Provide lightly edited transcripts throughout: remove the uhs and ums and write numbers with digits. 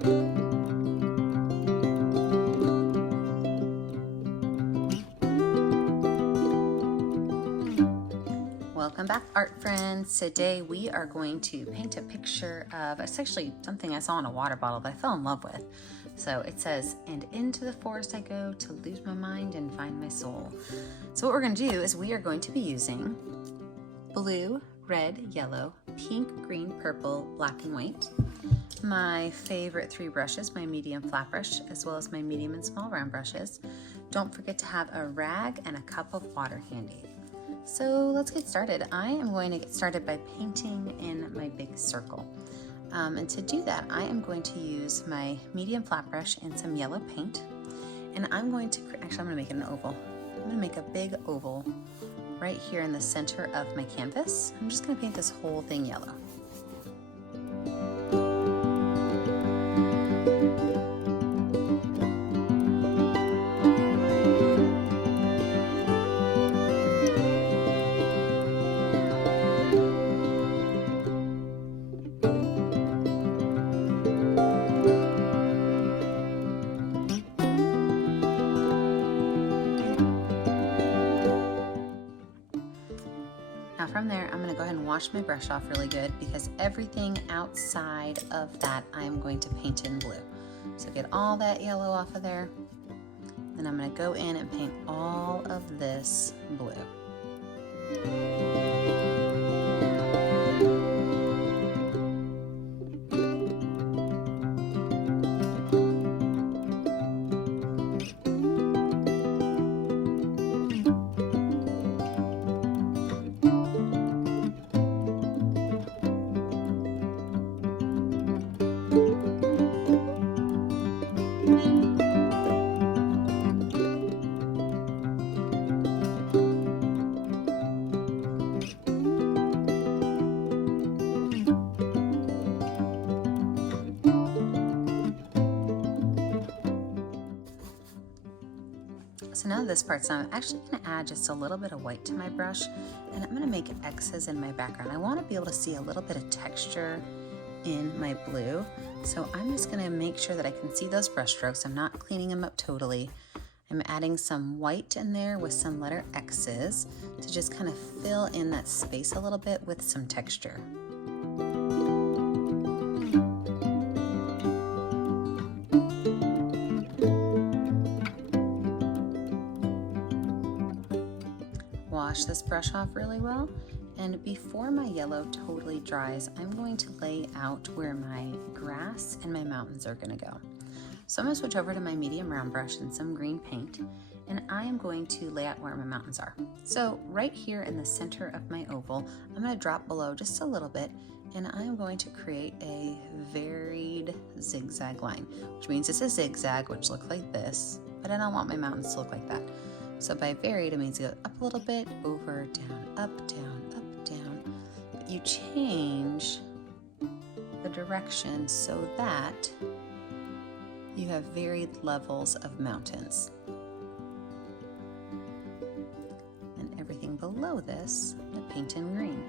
Welcome back, art friends. Today we are going to paint a picture of, it's actually something I saw in a water bottle that I fell in love with. So it says, "And into the forest I go to lose my mind and find my soul." So what we're going to do is we are going to be using blue, red, yellow, pink, green, purple, black, and white. My favorite 3 brushes, my medium flat brush, as well as my medium and small round brushes. Don't forget to have a rag and a cup of water handy. So let's get started. I am going to get started by painting in my big circle. And to do that, I am going to use my medium flat brush and some yellow paint. And I'm going to, actually I'm going to make it an oval. I'm going to make a big oval right here in the center of my canvas. I'm just going to paint this whole thing yellow. Now from there, I'm going to go ahead and wash my brush off really good because everything outside of that I'm going to paint in blue. So get all that yellow off of there. Then I'm going to go in and paint all of this blue. So now this part's done, I'm actually going to add just a little bit of white to my brush, and I'm going to make X's in my background. I want to be able to see a little bit of texture in my blue, so I'm just going to make sure that I can see those brush strokes. I'm not cleaning them up totally. I'm adding some white in there with some letter X's to just kind of fill in that space a little bit with some texture. Wash this brush off really well, and before my yellow totally dries, I'm going to lay out where my grass and my mountains are going to go. So I'm going to switch over to my medium round brush and some green paint, and I am going to lay out where my mountains are. So right here in the center of my oval, I'm going to drop below just a little bit, and I'm going to create a varied zigzag line, which means it's a zigzag, which looks like this, but I don't want my mountains to look like that. So by varied, it means you go up a little bit, over, down, up, down, up, down. But you change the direction so that you have varied levels of mountains. And everything below this, I paint in green.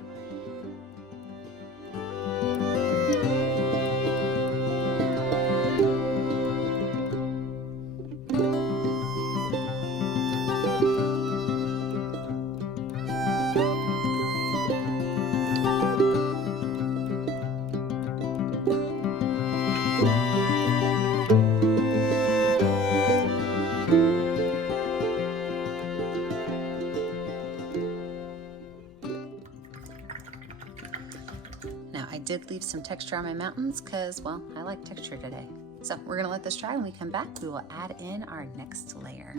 Now I did leave some texture on my mountains because, well, I like texture today. So we're gonna let this dry. When we come back, we will add in our next layer.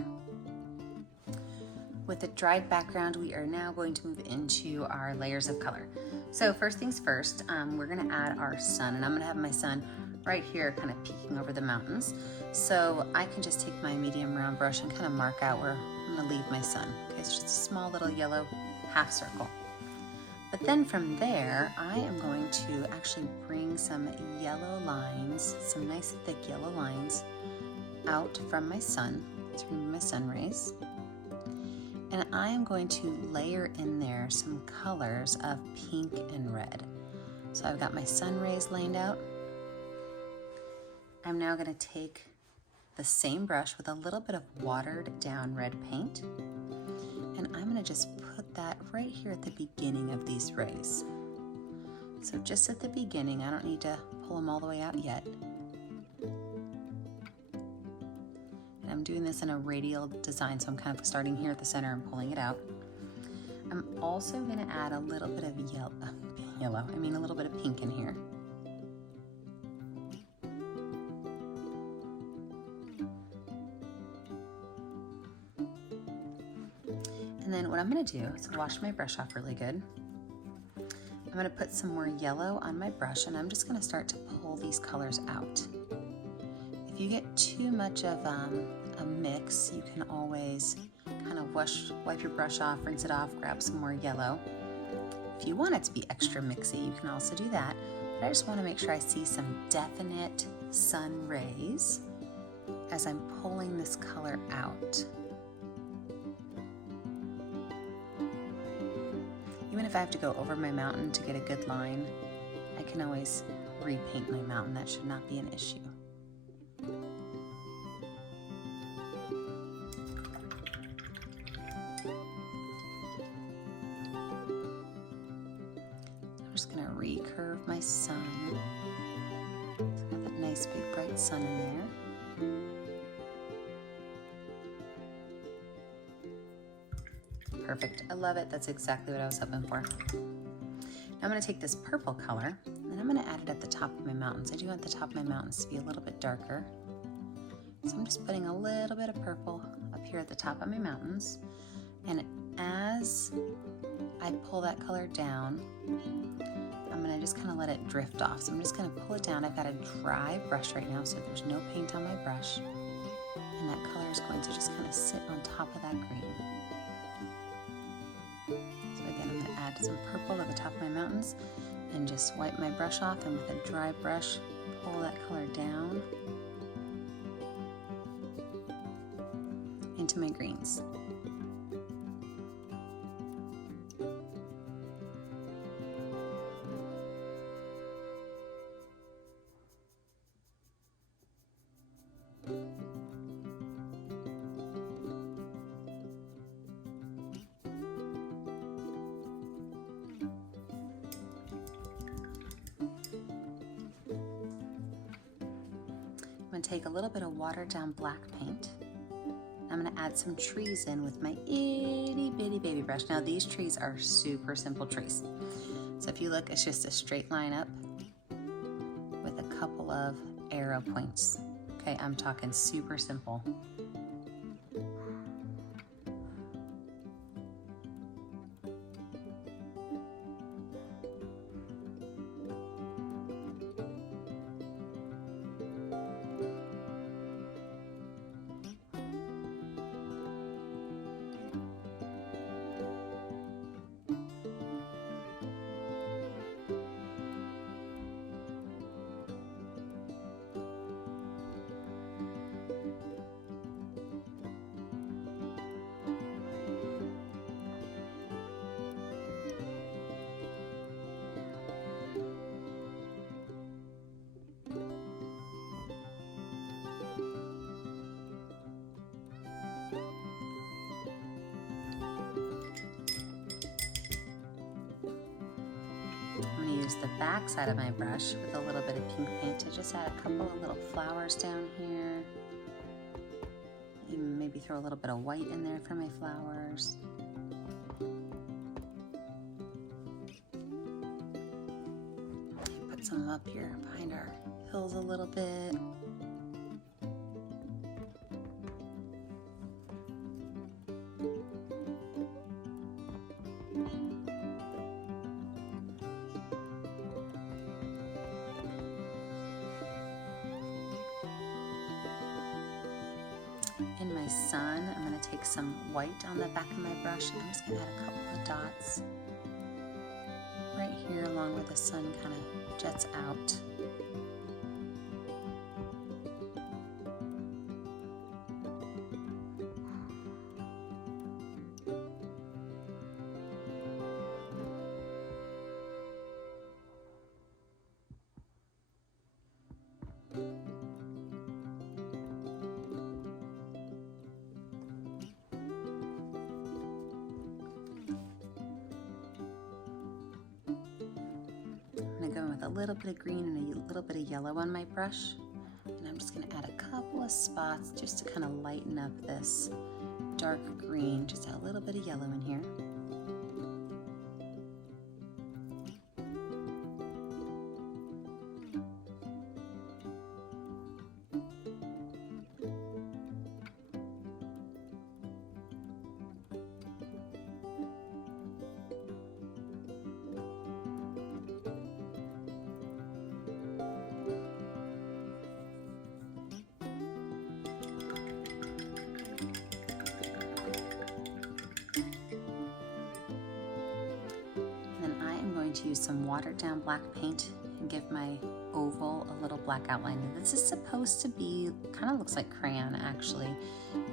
With the dried background, we are now going to move into our layers of color. So first things first, we're gonna add our sun, and I'm gonna have my sun right here kind of peeking over the mountains. So I can just take my medium round brush and kind of mark out where I'm gonna leave my sun. Okay, it's just a small little yellow half circle. But then from there, I am going to actually bring some yellow lines, some nice thick yellow lines out from my sun, through my sun rays. And I am going to layer in there some colors of pink and red. So I've got my sun rays laid out. I'm I'm now going to take the same brush with a little bit of watered down red paint, and I'm going to just put that right here at the beginning of these rays. So just at the beginning, I don't need to pull them all the way out yet. And I'm doing this in a radial design, so I'm kind of starting here at the center and pulling it out. I'm also going to add a little bit of a little bit of pink in here. And then what I'm going to do is wash my brush off really good. I'm going to put some more yellow on my brush, and I'm just going to start to pull these colors out. If you get too much of a mix, you can always kind of wipe your brush off, rinse it off, grab some more yellow. If you want it to be extra mixy, you can also do that. But I just want to make sure I see some definite sun rays as I'm pulling this color out. Even if I have to go over my mountain to get a good line, I can always repaint my mountain. That should not be an issue. I'm just going to recurve my sun. It's got that nice big bright sun in there. Perfect. I love it. That's exactly what I was hoping for. Now I'm going to take this purple color and I'm going to add it at the top of my mountains. I do want the top of my mountains to be a little bit darker. So I'm just putting a little bit of purple up here at the top of my mountains. And as I pull that color down, I'm going to just kind of let it drift off. So I'm just going to pull it down. I've got a dry brush right now, so there's no paint on my brush. And that color is going to just kind of sit on top of that green. Some purple at the top of my mountains, and just wipe my brush off, and with a dry brush pull that color down into my greens. I'm going to take a little bit of watered down black paint. I'm going to add some trees in with my itty bitty baby brush. Now these trees are super simple trees. So if you look, it's just a straight line up with a couple of arrow points. Okay, I'm talking super simple. I'm going to use the back side of my brush with a little bit of pink paint to just add a couple of little flowers down here. Even maybe throw a little bit of white in there for my flowers. Put some up here behind our hills a little bit. In my sun, I'm going to take some white on the back of my brush. I'm just going to add a couple of dots right here along where the sun kind of jets out. with a little bit of green and a little bit of yellow on my brush. And I'm just going to add a couple of spots just to kind of lighten up this dark green. Just add a little bit of yellow in here. To use some watered down black paint and give my oval a little black outline. And this is supposed to be, kind of looks like crayon actually.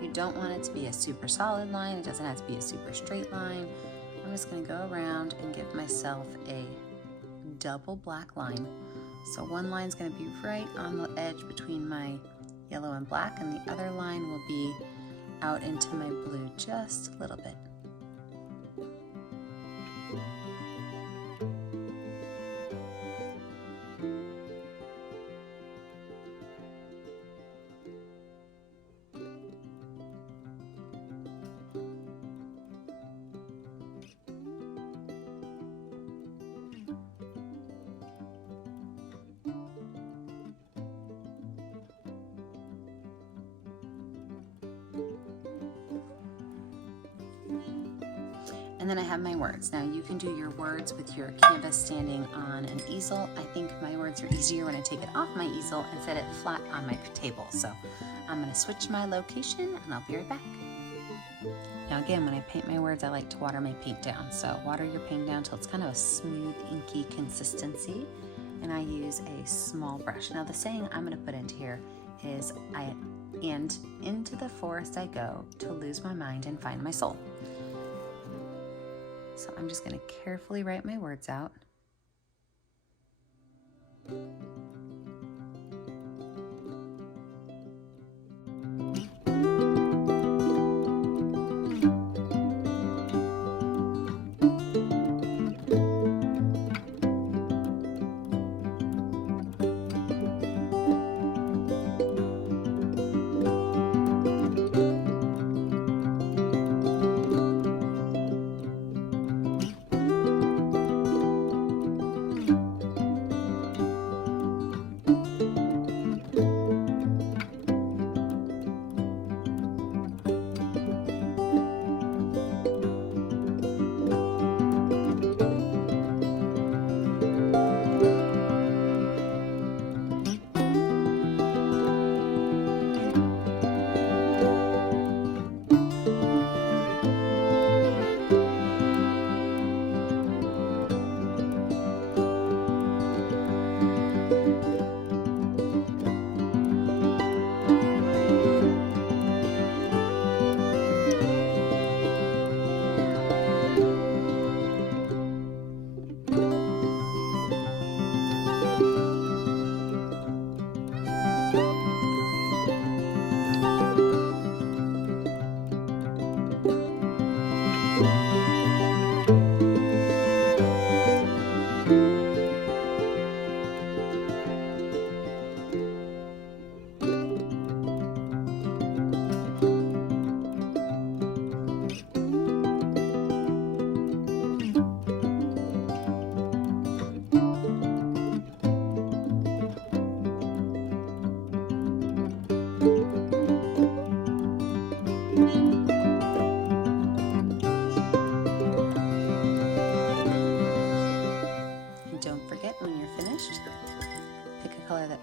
You don't want it to be a super solid line. It doesn't have to be a super straight line. I'm just going to go around and give myself a double black line. So one line is going to be right on the edge between my yellow and black, and the other line will be out into my blue just a little bit. And then I have my words. Now you can do your words with your canvas standing on an easel. I think my words are easier when I take it off my easel and set it flat on my table. So I'm gonna switch my location and I'll be right back. Now again, when I paint my words, I like to water my paint down. So water your paint down till it's kind of a smooth, inky consistency. And I use a small brush. Now the saying I'm gonna put into here is, and into the forest I go to lose my mind and find my soul. So I'm just going to carefully write my words out.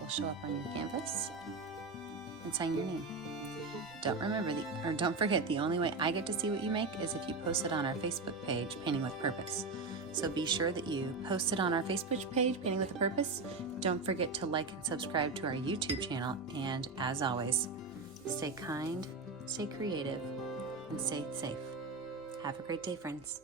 Show up on your canvas and sign your name. Don't forget, the only way I get to see what you make is if you post it on our Facebook page, Painting with Purpose. So be sure that you post it on our Facebook page, Painting with a Purpose. Don't forget to like and subscribe to our YouTube channel. And as always, stay kind, stay creative, and stay safe. Have a great day, friends.